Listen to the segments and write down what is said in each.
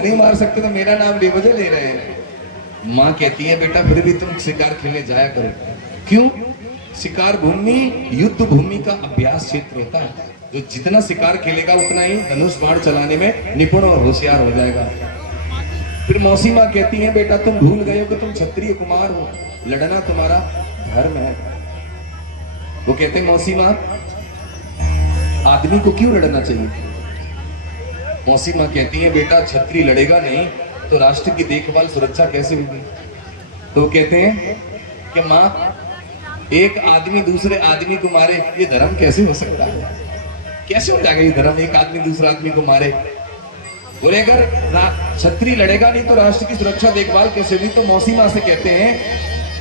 नहीं मार सकते तो मेरा नाम बेवजह ले रहे हैं। माँ कहती है बेटा फिर भी तुम शिकार खेलने जाया करो। क्यों? शिकार भूमि युद्ध भूमि का अभ्यास क्षेत्र होता है। जो जितना शिकार खेलेगा उतना ही धनुष बाण चलाने में निपुण और होशियार हो जाएगा। फिर मौसी माँ कहती है बेटा तुम भूल गए हो कि तुम क्षत्रिय कुमार हो, लड़ना तुम्हारा धर्म है। वो कहते मौसी माँ आदमी को क्यों लड़ना चाहिए? मौसी माँ कहती है बेटा क्षत्रिय लड़ेगा नहीं तो राष्ट्र की देखभाल सुरक्षा कैसे होगी? तो कहते हैं कि माँ एक आदमी दूसरे आदमी को मारे ये धर्म कैसे हो सकता है? कैसे हो जाएगा ये धर्म? एक आदमी दूसरे आदमी को मारे। बोले अगर क्षत्रिय लड़ेगा नहीं तो राष्ट्र की सुरक्षा देखभाल कैसे होगी? तो मौसी माँ से कहते हैं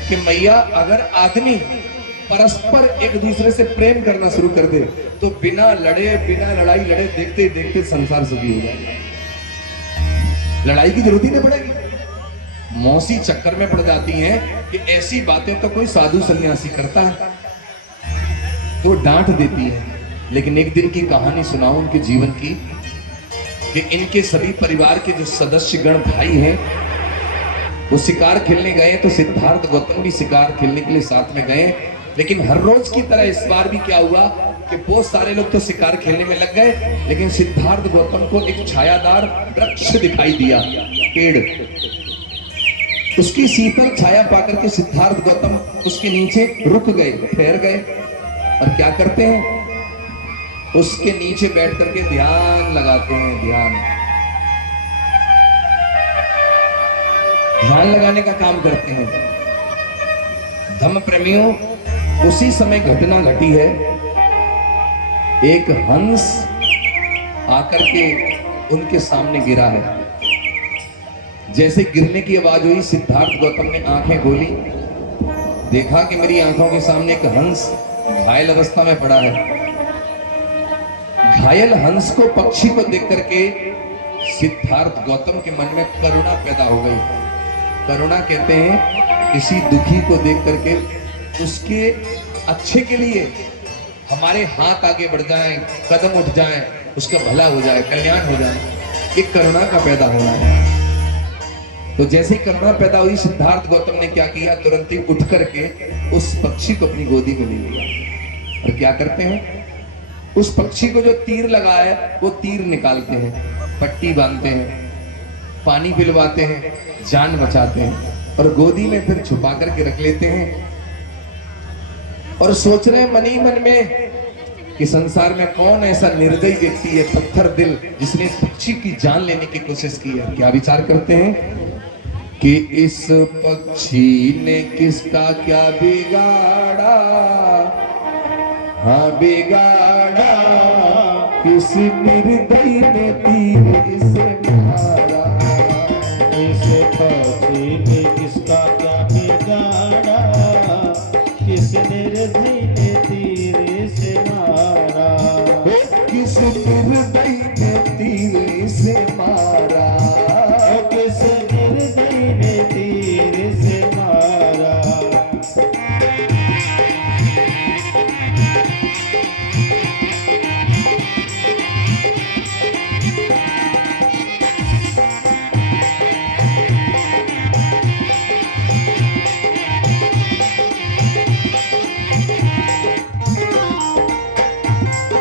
कि मैया अगर आदमी परस्पर एक दूसरे से प्रेम करना शुरू कर दे तो बिना लड़े बिना लड़ाई लड़े देखते देखते संसार सुखी हो जाएगा। लड़ाई की जरूरत ही नहीं पड़ेगी। मौसी चक्कर में पड़ जाती हैं कि ऐसी बातें तो कोई साधु सन्यासी करता है, तो डांट देती है। लेकिन एक दिन की कहानी सुनाओ उनके जीवन की कि इनके सभी परिवार के जो सदस्य गण भाई हैं वो शिकार खेलने गए। तो सिद्धार्थ गौतम भी शिकार खेलने के लिए साथ में गए। लेकिन हर रोज की तरह इस बार भी क्या हुआ कि बहुत सारे लोग तो शिकार खेलने में लग गए, लेकिन सिद्धार्थ गौतम को एक छायादार वृक्ष दिखाई दिया, पेड़। उसकी शीतल छाया पाकर के सिद्धार्थ गौतम उसके नीचे रुक गए, ठहर गए। और क्या करते हैं? उसके नीचे बैठ करके ध्यान लगाते हैं। ध्यान लगाने का काम करते हैं। धम्म प्रेमियों, उसी समय घटना घटी है। एक हंस आकर के उनके सामने गिरा है। जैसे गिरने की आवाज हुई सिद्धार्थ गौतम ने आंखें खोली, देखा कि मेरी आंखों के सामने एक हंस घायल अवस्था में पड़ा है। घायल हंस को, पक्षी को देख करके सिद्धार्थ गौतम के मन में करुणा पैदा हो गई। करुणा कहते हैं किसी दुखी को देख करके उसके अच्छे के लिए हमारे हाथ आगे बढ़ जाएं, कदम उठ जाएं, उसका भला हो जाए, कल्याण हो जाए, ये करुणा का पैदा होना है। तो जैसे ही करुणा पैदा हुई सिद्धार्थ गौतम ने क्या किया? तुरंत ही उठ करके उस पक्षी को अपनी गोदी में ले लिया। और क्या करते हैं? उस पक्षी को जो तीर लगा है वो तीर निकालते हैं, पट्टी बांधते हैं, पानी पिलवाते हैं, जान बचाते हैं और गोदी में फिर छुपा करके रख लेते हैं। और सोच रहे हैं मन ही मन में कि संसार में कौन ऐसा निर्दयी व्यक्ति है, पत्थर दिल, जिसने इस पक्षी की जान लेने की कोशिश की है। क्या विचार करते हैं कि इस पक्षी ने किसका क्या बिगाड़ा? हाँ बिगाड़ा, किस निर्दयी ने तीर इसे मारा। इस पक्षी ने किसका क्या बिगाड़ा? किस निर्दयी ने तीर से मारा। किस निर्दयी ने तीर से मारा। किस निर्दयी ने तीर से मारा।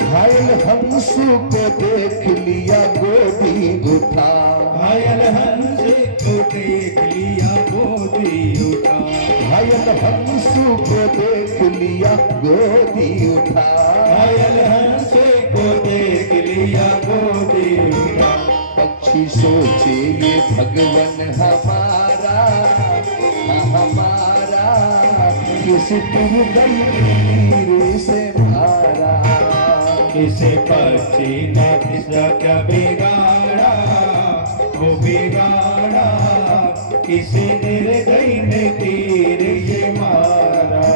घायल हंस को देख लिया गोदी उठा। घायल हंस को देख लिया गोदी उठा। घायल हंस को देख लिया गोदी उठा। घायल हंस को देख लिया गोदी उठा। पक्षी सोचे ये भगवन हमारा, हमारा किस निर्दयी तीर से मारा। किसे पक्षी ने किसका क्या बिगाड़ा? वो बिगाड़ा, किसी निर्दयी ने तीर ये मारा।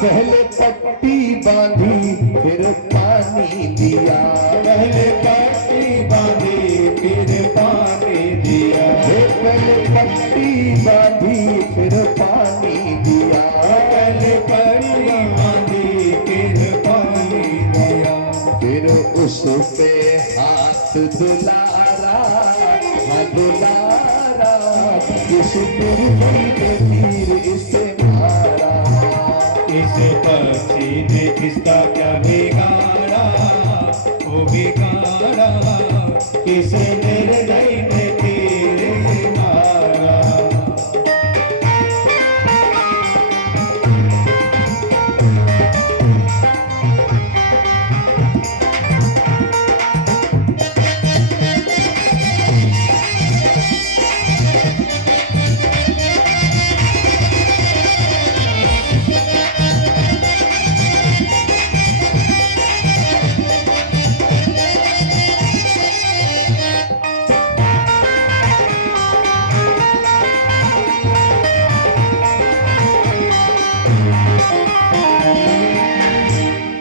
पहले पट्टी बांधी फिर पानी दिया, पहले पट्टी बांधी फिर पानी दिया, पहले पट्टी बांधी फिर पानी दिया, पहले पट्टी बांधी फिर पानी दिया, फिर उस पे हाथ दुलारा, हाथ दुलारा, इस निर्दयी ने तीर इसे मारा, इस पक्षी ने किसका क्या बिगाड़ा, वो बिगाड़ा किस निर्दयी ने तीर मारा।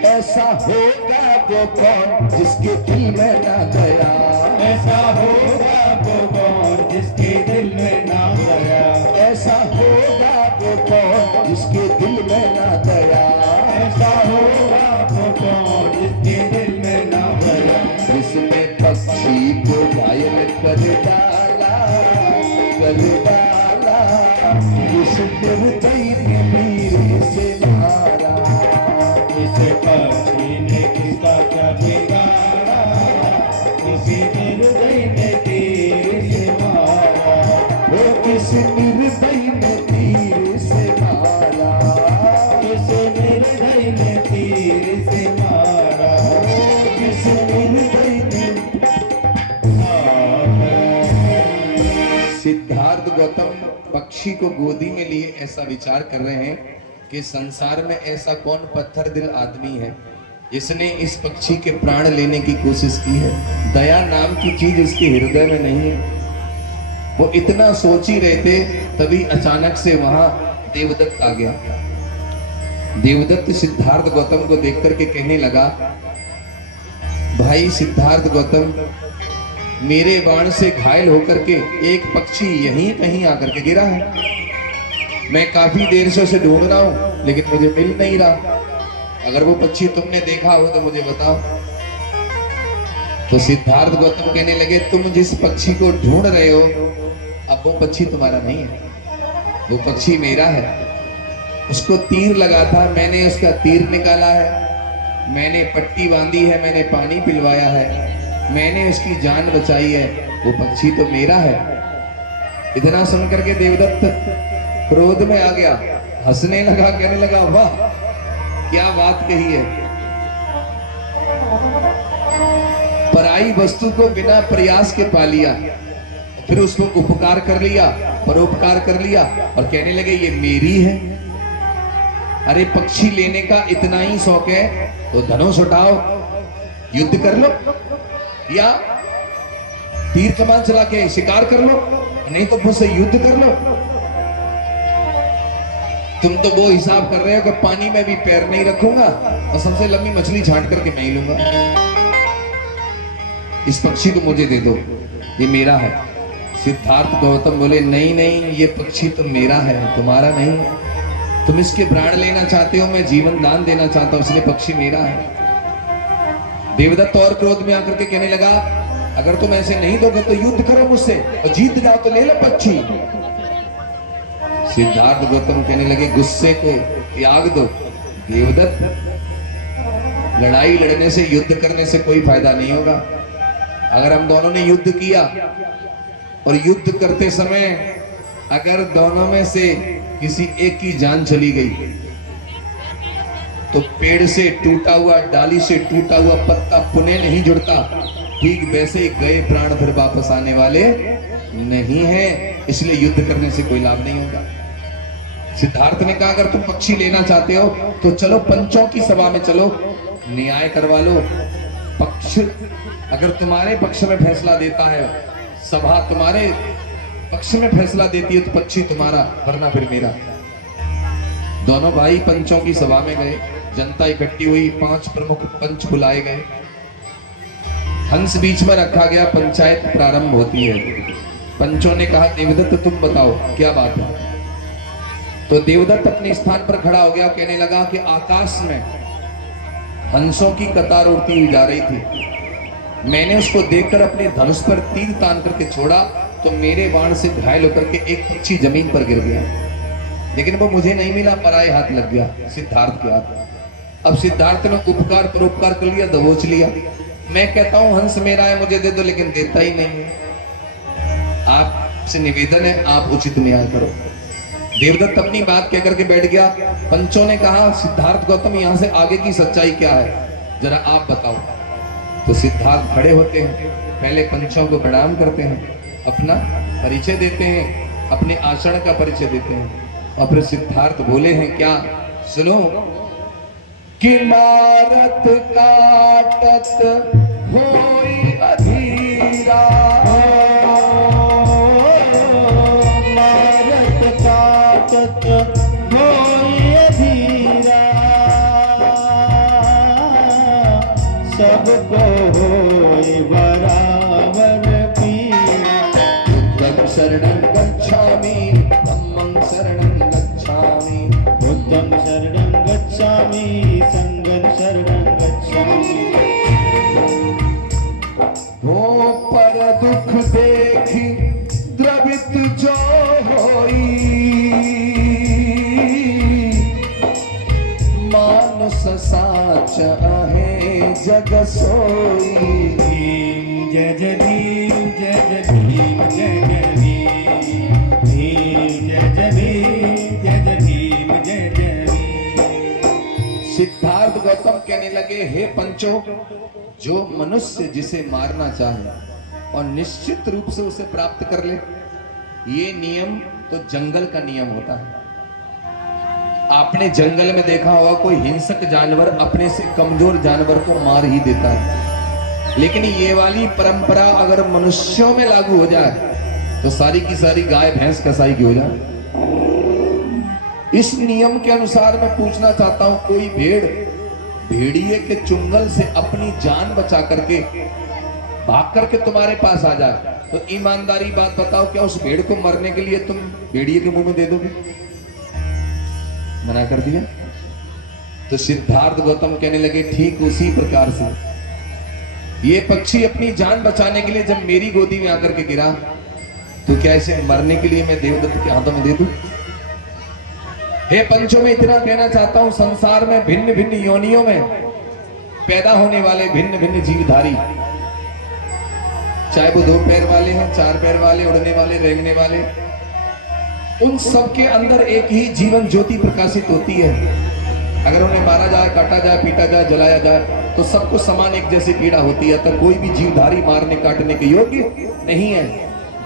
ऐसा होगा वो कौन जिसके दिल में ना दया, ऐसा होगा वो कौन जिसके दिल में ना दया, ऐसा होगा वो कौन जिसके दिल में ना दया, ऐसा होगा वो कौन जिसके दिल में ना दया, जिसने पक्षी को घायल कर डाला, कर डाला, इस निर्दयी ने तीर से मारा, इस पक्षी ने किसका क्या बिगाड़ा, किसी निर्दयी ने तीर से मारा, वो किस निर्दयी ने तीर से मारा, किस निर्दयी ने तीर से मारा, किस निर्दयी ने। सिद्धार्थ गौतम पक्षी को गोदी में लिए ऐसा विचार कर रहे हैं कि संसार में ऐसा कौन पत्थर दिल आदमी है जिसने इस पक्षी के प्राण लेने की कोशिश की है। दया नाम की चीज इसके हृदय में नहीं है। वो इतना सोच ही रहे थे, तभी अचानक से वहां देवदत्त आ गया। देवदत्त सिद्धार्थ गौतम को देख करके कहने लगा, भाई सिद्धार्थ गौतम, मेरे बाण से घायल होकर के एक पक्षी यहीं कहीं आकर के गिरा है। मैं काफी देर से उसे ढूंढ रहा हूं लेकिन मुझे मिल नहीं रहा। अगर वो पक्षी तुमने देखा हो तो मुझे बताओ। तो सिद्धार्थ गौतम कहने लगे, तुम जिस पक्षी को ढूंढ रहे हो अब वो पक्षी तुम्हारा नहीं है, वो पक्षी मेरा है। उसको तीर लगा था, मैंने उसका तीर निकाला है, मैंने पट्टी बांधी है, मैंने पानी पिलवाया है, मैंने उसकी जान बचाई है, वो पक्षी तो मेरा है। इतना सुनकर के देवदत्त क्रोध में आ गया, हंसने लगा, कहने लगा, वाह क्या बात कही है। पराई वस्तु को बिना प्रयास के पा लिया, फिर उसको उपकार कर लिया, परोपकार कर लिया और कहने लगे ये मेरी है। अरे पक्षी लेने का इतना ही शौक है तो धनुष उठाओ, युद्ध कर लो, या तीर कमान चला के शिकार कर लो, नहीं तो मुझसे युद्ध कर लो। तुम तो वो हिसाब कर रहे हो कि पानी में भी पैर नहीं रखूंगा और सबसे लंबी मछली छांट करके मैं ही लूंगा। इस पक्षी को मुझे दे दो, ये मेरा है। सिद्धार्थ गौतम बोले, नहीं नहीं, ये पक्षी तो मेरा है, तुम्हारा नहीं। तुम इसके प्राण लेना चाहते हो, मैं जीवन दान देना चाहता हूं, इसलिए पक्षी मेरा है। देवदत्त और क्रोध में आकर के कहने लगा, अगर तुम ऐसे नहीं दोगे तो युद्ध करो मुझसे, और जीत जाओ तो ले लो पक्षी। सिद्धार्थ गौतम कहने लगे, गुस्से को त्याग दो देवदत्त, लड़ाई लड़ने से, युद्ध करने से कोई फायदा नहीं होगा। अगर हम दोनों ने युद्ध किया और युद्ध करते समय अगर दोनों में से किसी एक की जान चली गई तो पेड़ से टूटा हुआ, डाली से टूटा हुआ पत्ता पुनः नहीं जुड़ता, ठीक वैसे ही गए प्राण फिर वापस आने वाले नहीं है, इसलिए युद्ध करने से कोई लाभ नहीं होगा। सिद्धार्थ ने कहा, अगर तुम पक्षी लेना चाहते हो तो चलो पंचों की सभा में चलो, न्याय करवा लो। पक्ष अगर तुम्हारे पक्ष में फैसला देता है, सभा तुम्हारे पक्ष में फैसला देती है तो पक्षी तुम्हारा, वरना फिर मेरा। दोनों भाई पंचों की सभा में गए, जनता इकट्ठी हुई, 5 प्रमुख पंच बुलाए गए, हंस बीच में रखा गया, पंचायत प्रारंभ होती है। पंचों ने कहा देवदत्त तुम बताओ क्या बात है। तो देवदत्त अपने स्थान पर खड़ा हो गया, कहने लगा कि आकाश में हंसों की कतार उड़ती हुई जा रही थी, मैंने उसको देखकर अपने धनुष पर तीर तान करके छोड़ा तो मेरे बाण से घायल होकर के एक पक्षी जमीन पर गिर गया, लेकिन वो मुझे नहीं मिला, पराये हाथ लग गया, सिद्धार्थ के हाथ। अब सिद्धार्थ ने उपकार परोपकार कर लिया, दबोच लिया। मैं कहता हूं हंस मेरा है, मुझे दे दो, लेकिन देता ही नहीं है। आपसे निवेदन है आप उचित न्याय करो। देवदत्त अपनी बात कहकर के बैठ गया। पंचों ने कहा सिद्धार्थ गौतम यहाँ से आगे की सच्चाई क्या है, जरा आप बताओ। तो सिद्धार्थ खड़े होते हैं, पहले पंचों को प्रणाम करते हैं, अपना परिचय देते हैं, अपने आचरण का परिचय देते हैं, और फिर सिद्धार्थ बोले हैं क्या, सुनो। कि मारत काटत होई अधीरा, मारत काटत होई अधीरा, सबको होई बराबर पीरा। बुद्धं शरणं गच्छामि, धम्मं शरणं गच्छामि, बुद्धं शरणं गच्छामि, संघं शरणं गच्छामि। हो पर दुख देखी द्रवित जो होई, मानुष साच आहे जग सोई। भीम जय जय भीम, जय जय भीम, जय जय भीम, भीम जय जय भीम, जय जय भीम, जय जय भीम। सिद्धार्थ गौतम कहने लगे हे पंचों, जो मनुष्य जिसे मारना चाहे और निश्चित रूप से उसे प्राप्त कर ले, ये नियम तो जंगल का नियम होता है। आपने जंगल में देखा होगा कोई हिंसक जानवर अपने से कमजोर जानवर को मार ही देता है, लेकिन ये वाली परंपरा अगर मनुष्यों में लागू हो जाए तो सारी की सारी गाय भैंस कसाई की हो जाए। इस नियम के अनुसार मैं पूछना चाहता हूं, कोई भेड़िए के चुंगल से अपनी जान बचा करके भाग करके तुम्हारे पास आ जाए तो ईमानदारी बात बताओ, क्या उस भेड़ को मरने के लिए तुम भेड़िए के मुंह में दे दोगे? मना कर दिया। तो सिद्धार्थ गौतम कहने लगे ठीक उसी प्रकार से ये पक्षी अपनी जान बचाने के लिए जब मेरी गोदी में आकर के गिरा तो क्या इसे मरने के लिए मैं देवदत्त के हाथों में दे दूं? हे पंचों, में इतना कहना चाहता हूं, संसार में भिन्न भिन्न योनियों में पैदा होने वाले भिन्न भिन्न जीवधारी, चाहे वो 2 पैर वाले हैं, 4 पैर वाले, उड़ने वाले, रेंगने वाले, उन सबके अंदर एक ही जीवन ज्योति प्रकाशित होती है। अगर उन्हें मारा जाए, काटा जाए, पीटा जाए, जलाया जाए तो सबको समान एक जैसी पीड़ा होती है, तो कोई भी जीवधारी मारने काटने के योग्य नहीं है।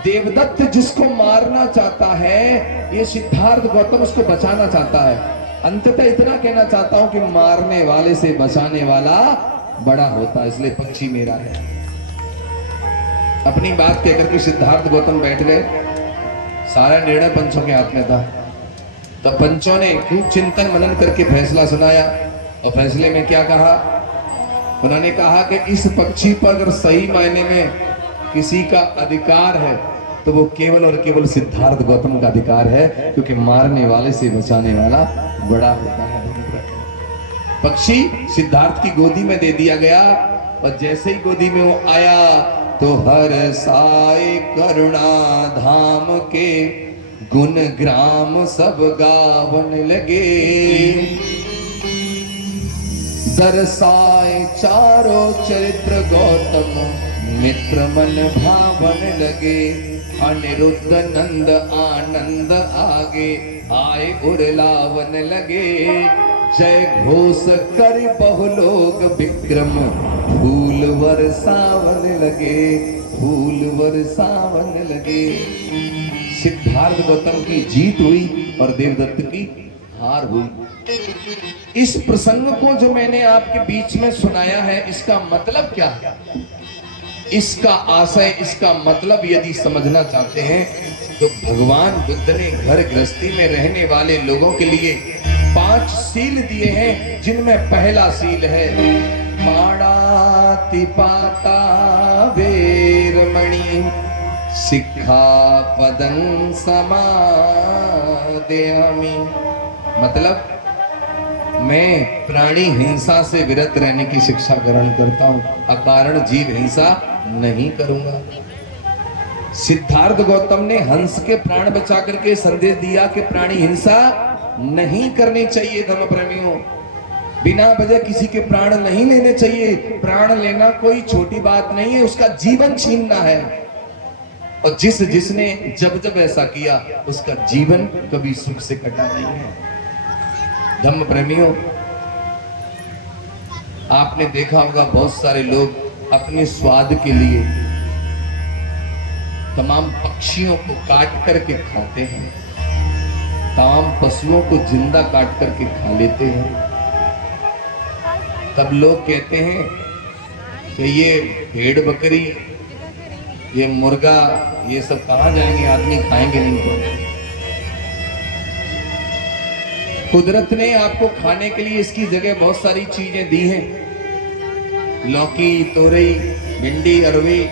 देवदत्त जिसको मारना चाहता है, ये सिद्धार्थ गौतम उसको बचाना चाहता है। अंततः इतना कहना चाहता हूं कि मारने वाले से बचाने वाला बड़ा होता है, इसलिए पक्षी मेरा है। अपनी बात कहकर के सिद्धार्थ गौतम बैठ गए। सारा निर्णय पंचों के हाथ में था। तब पंचों ने खूब चिंतन मनन करके फैसला सुनाया, और फैसले में क्या कहा? उन्होंने कहा कि इस पक्षी पर अगर सही मायने में किसी का अधिकार है तो वो केवल और केवल सिद्धार्थ गौतम का अधिकार है, क्योंकि मारने वाले से बचाने वाला बड़ा होता है। पक्षी सिद्धार्थ की गोदी में दे दिया गया, और जैसे ही गोदी में वो आया तो हर साए करुणा धाम के गुण ग्राम सब गावन लगे। दर्शाए चारों चरित्र गौतम मित्र मन भावन लगे। अनिरुद्ध नंद आनंद आगे आए उरलावन लगे। जय घोष कर बहुलोक विक्रम फूल बरसावन लगे, फूल बरसावन लगे। सिद्धार्थ गौतम की जीत हुई और देवदत्त की हार हुई। इस प्रसंग को जो मैंने आपके बीच में सुनाया है, इसका मतलब क्या है, इसका आशय, इसका मतलब यदि समझना चाहते हैं तो भगवान बुद्ध ने घर गृहस्थी में रहने वाले लोगों के लिए 5 सील दिए हैं, जिनमें पहला सील है पाणातिपाता वेरमणि सिक्खापदं समादयामि। मतलब मैं प्राणी हिंसा से विरत रहने की शिक्षा ग्रहण करता हूं, अकारण जीव हिंसा नहीं करूंगा। सिद्धार्थ गौतम ने हंस के प्राण बचा करके संदेश दिया कि प्राणी हिंसा नहीं करनी चाहिए। धर्म प्रेमियों, बिना वजह किसी के प्राण नहीं लेने चाहिए। प्राण लेना कोई छोटी बात नहीं है, उसका जीवन छीनना है। और जिसने जब ऐसा किया उसका जीवन कभी सुख से कटा नहीं है। धर्म प्रेमियों, आपने देखा होगा बहुत सारे लोग अपने स्वाद के लिए तमाम पक्षियों को काट करके खाते हैं, तमाम पशुओं को जिंदा काट करके खा लेते हैं। तब लोग कहते हैं कि ये भेड़ बकरी, ये मुर्गा, ये सब कहां जाएंगे, आदमी खाएंगे नहीं तो। कुदरत ने आपको खाने के लिए इसकी जगह बहुत सारी चीजें दी हैं, लौकी, तोरई, भिंडी, अरवी,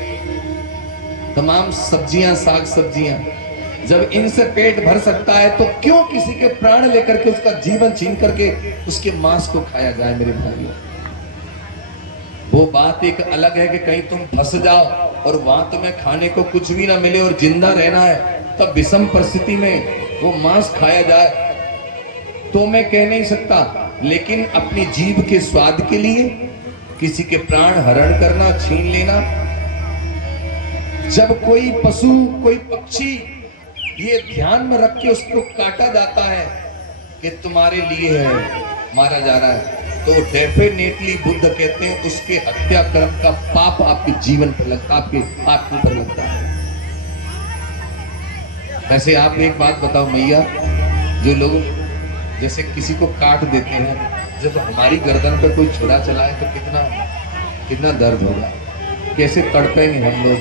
तमाम सब्जियां, साग सब्जियां। जब इनसे पेट भर सकता है तो क्यों किसी के प्राण लेकर के, उसका जीवन छीन करके उसके मांस को खाया जाए। मेरे भाइयों, वो बात एक अलग है कि कहीं तुम फंस जाओ और वहां तुम्हें खाने को कुछ भी ना मिले और जिंदा रहना है, तब विषम परिस्थिति में वो मांस खाया जाए तो मैं कह नहीं सकता। लेकिन अपनी जीभ के स्वाद के लिए किसी के प्राण हरण करना, छीन लेना। जब कोई पशु, कोई पक्षी ये ध्यान में रख के उसको काटा जाता है कि तुम्हारे लिए है, मारा जा रहा है, तो डेफिनेटली बुद्ध कहते हैं उसके हत्या कर्म का पाप आपके जीवन पर लगता, आपके आत्मा पर लगता है। वैसे आप एक बात बताओ मैया, जो लोग जैसे किसी को काट देते हैं, जब हमारी गर्दन पे कोई छुरा चलाए तो कितना दर्द होगा, कैसे तड़पेंगे हम लोग।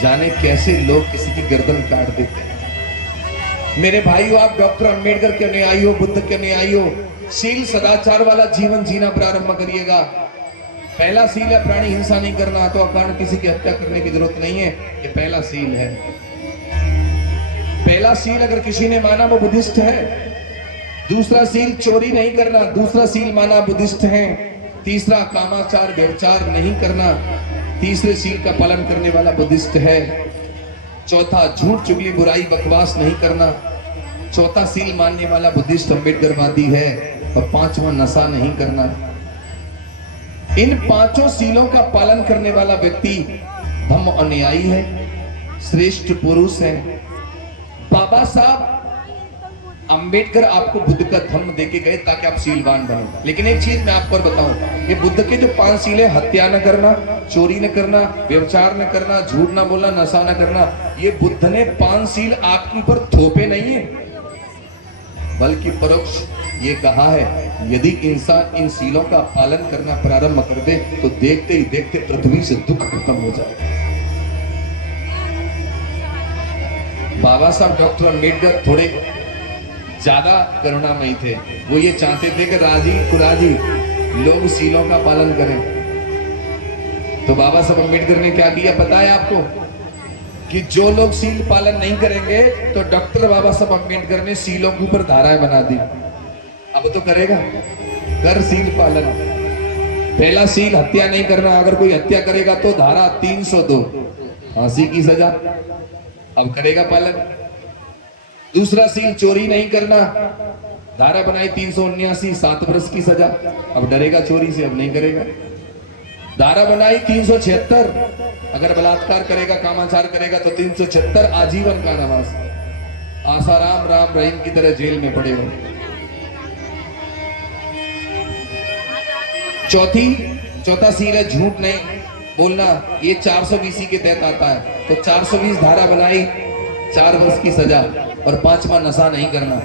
जाने कैसे लोग किसी की गर्दन काट देते हैं। मेरे भाइयों, आप डॉक्टर अंबेडकर के अनुयायी हो, बुद्ध के अनुयायी हो, शील सदाचार वाला जीवन जीना प्रारंभ करिएगा। पहला सील है प्राणी हिंसा नहीं करना, तो अकारण किसी की हत्या करने की जरूरत नहीं है, ये पहला सील है। पहला सील अगर किसी ने माना वो बुद्धिस्ट है। दूसरा सील चोरी नहीं करना, दूसरा सील माना बुद्धिस्ट है। तीसरा कामाचार व्यभिचार नहीं करना, तीसरे सील का पालन करने वाला बुद्धिस्ट है। चौथा झूठ चुगली बुराई बकवास नहीं करना, चौथा सील मानने वाला बुद्धिस्ट अम्बेडकरवादी है। और 5वां नशा नहीं करना। इन 5 सीलों का पालन करने वाला व्यक्ति धम्म अनुयायी है, श्रेष्ठ पुरुष है। बाबा साहब अंबेडकर आपको बुद्ध का धम्म देके गए ताकि आप सीलवान बनो। लेकिन एक चीज मैं आपको बताऊं, ये बुद्ध के जो 5 सील है, हत्या न करना, चोरी न करना, व्यभिचार न करना, झूठ न बोलना, नशा न करना, ये बुद्ध ने 5 सील आपके ऊपर थोपे नहीं है, बल्कि परोक्ष ये कहा है, यदि इंसान इन सीलों का पालन करना प्रारंभ कर दे तो देखते ही देखते पृथ्वी से दुख खत्म हो जाए। बाबा साहब डॉक्टर अंबेडकर थोड़े ज्यादा करुणामयी थे। वो ये चाहते थे कि राजी कुराजी लोग सीलों का पालन करें। तो बाबा साहब अंबेडकर ने क्या किया पता है आपको, कि जो लोग सील पालन नहीं करेंगे तो डॉक्टर बाबा साहब अंबेडकर ने सीलों के ऊपर धाराएं बना दी। अब तो करेगा, कर सील पालन। पहला सील हत्या नहीं करना, अगर कोई हत्या करेगा तो धारा 302 फांसी की सजा, अब करेगा पालन। दूसरा सील चोरी नहीं करना, धारा बनाई 379 7 वर्ष की सजा, अब डरेगा चोरी से, अब नहीं करेगा। धारा बनाई 376, अगर बलात्कार करेगा, कामाचार करेगा तो 376 आजीवन कारावास। आसाराम राम रहीम की तरह जेल में पड़े हो। चौथा सील है झूठ नहीं बोलना, ये 420 के तहत आता है। तो 420 धारा बनाई, 4 वर्ष की सजा। और 5वां नशा नहीं करना,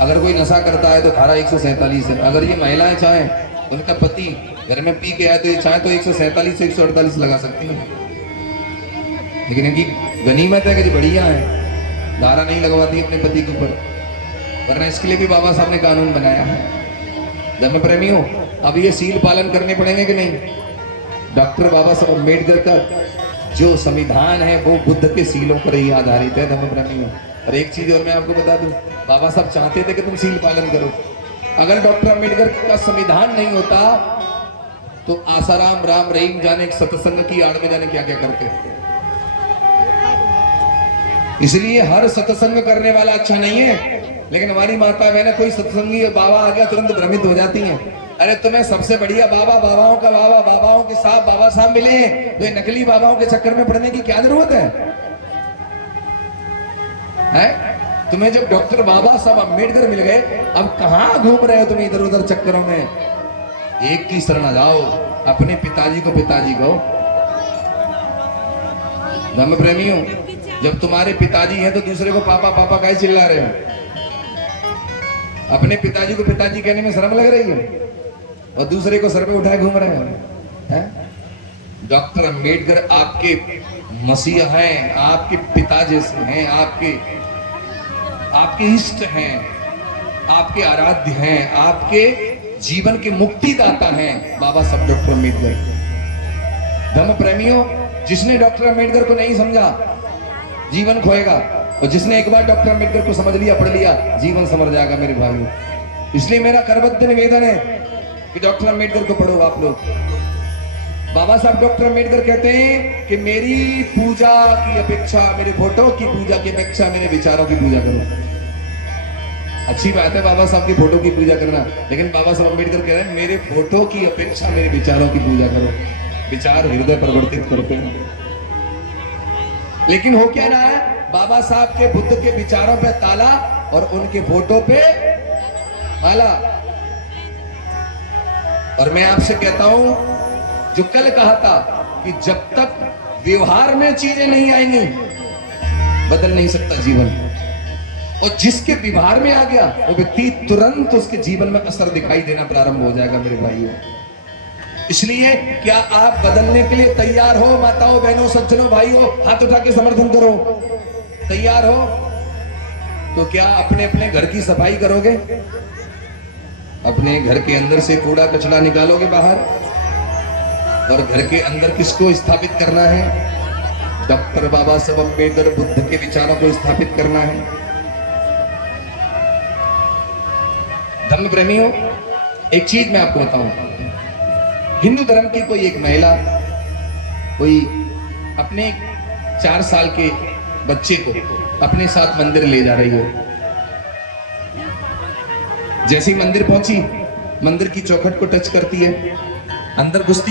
अगर कोई नशा करता है तो धारा 147 है। अगर ये महिलाएं चाहें, उनका पति घर में पी के आए तो ये चाहे तो 147 से 148 लगा सकती हैं, लेकिन इनकी गनीमत है कि जो बढ़िया है, धारा नहीं लगवाती अपने पति के ऊपर। वरना इसके लिए भी बाबा साहब ने कानून बनाया है। धर्म प्रेमियों, अब ये सील पालन करने पड़ेंगे कि नहीं? डॉक्टर बाबा साहब अम्बेडकर का जो संविधान है वो बुद्ध के सीलों पर ही आधारित है धर्म प्रेमियों। और एक चीज और मैं आपको बता दूं, बाबा साहब चाहते थे कि तुम सील पालन करो। अगर डॉक्टर अम्बेडकर का संविधान नहीं होता तो आसाराम राम रहीम जाने एक सत्संग की आड़ में जाने क्या क्या करते। इसलिए हर सत्संग करने वाला अच्छा नहीं है, लेकिन हमारी माता बहन कोई सत्संगी बाबा आ गया तुरंत भ्रमित हो जाती हैं। अरे तुम्हें सबसे बढ़िया बाबा, बाबाओं का बाबा, बाबाओं के साथ बाबा साहब मिले हैं, तो ये नकली बाबाओं के चक्कर में पड़ने की क्या जरूरत है? तुम्हें जब डॉक्टर बाबा साहब अम्बेडकर मिल गए, अब कहां घूम रहे हो तुम इधर उधर चक्करों में? एक की शरण जाओ, अपने पिताजी को धर्म प्रेमियों, जब तुम्हारे पिताजी हैं तो दूसरे को पापा पापा काहे चिल्ला रहे हो? अपने पिताजी को पिताजी कहने में शर्म लग रही है और दूसरे को सर पे उठाए घूम रहे हैं। डॉक्टर अम्बेडकर आपके मसीहा हैं, आपके पिता जैसे हैं, आपके इष्ट हैं, आपके आराध्य हैं, आपके जीवन के मुक्तिदाता हैं बाबा साहब डॉक्टर अम्बेडकर। धर्म प्रेमियों, जिसने डॉक्टर अम्बेडकर को नहीं समझा जीवन खोएगा, और जिसने एक बार डॉक्टर अम्बेडकर को समझ लिया, पढ़ लिया, जीवन समझ जाएगा मेरे भाइयों। इसलिए मेरा करबद्ध निवेदन है कि डॉक्टर अम्बेडकर को पढ़ो आप लोग। बाबा साहब डॉक्टर अम्बेडकर कहते हैं कि मेरी पूजा की अपेक्षा, मेरे फोटो की पूजा की अपेक्षा मेरे विचारों की पूजा करो। अच्छी बात है बाबा साहब की फोटो की पूजा करना, लेकिन बाबा साहब अम्बेडकर कह रहे हैं मेरे फोटो की अपेक्षा मेरे विचारों की पूजा करो। विचार हृदय परिवर्तित करते हैं, लेकिन हो क्या रहा है? बाबा साहब के बुद्ध के विचारों पे ताला और उनके फोटो पे माला। और मैं आपसे कहता हूं, जो कल कहा था कि जब तक व्यवहार में चीजें नहीं आएंगी बदल नहीं सकता जीवन, और जिसके व्यवहार में आ गया वो व्यक्ति तुरंत उसके जीवन में असर दिखाई देना प्रारंभ हो जाएगा मेरे भाइयों। इसलिए क्या आप बदलने के लिए तैयार हो? माताओं, बहनों, सज्जनों, भाइयों, हाथ उठा के समर्थन करो। तैयार हो तो क्या अपने अपने घर की सफाई करोगे? अपने घर के अंदर से कूड़ा कचरा निकालोगे बाहर? और घर के अंदर किसको स्थापित करना है? डॉक्टर बाबा साहब अम्बेडकर बुद्ध के विचारों को स्थापित करना है। धर्म प्रेमियों, एक चीज मैं आपको बताऊं, हिंदू धर्म की कोई एक महिला कोई अपने 4 साल के बच्चे को अपने साथ मंदिर ले जा रही हो। जैसे ही मंदिर पहुंची, मंदिर की चौखट को टच करती है, अंदर घुसती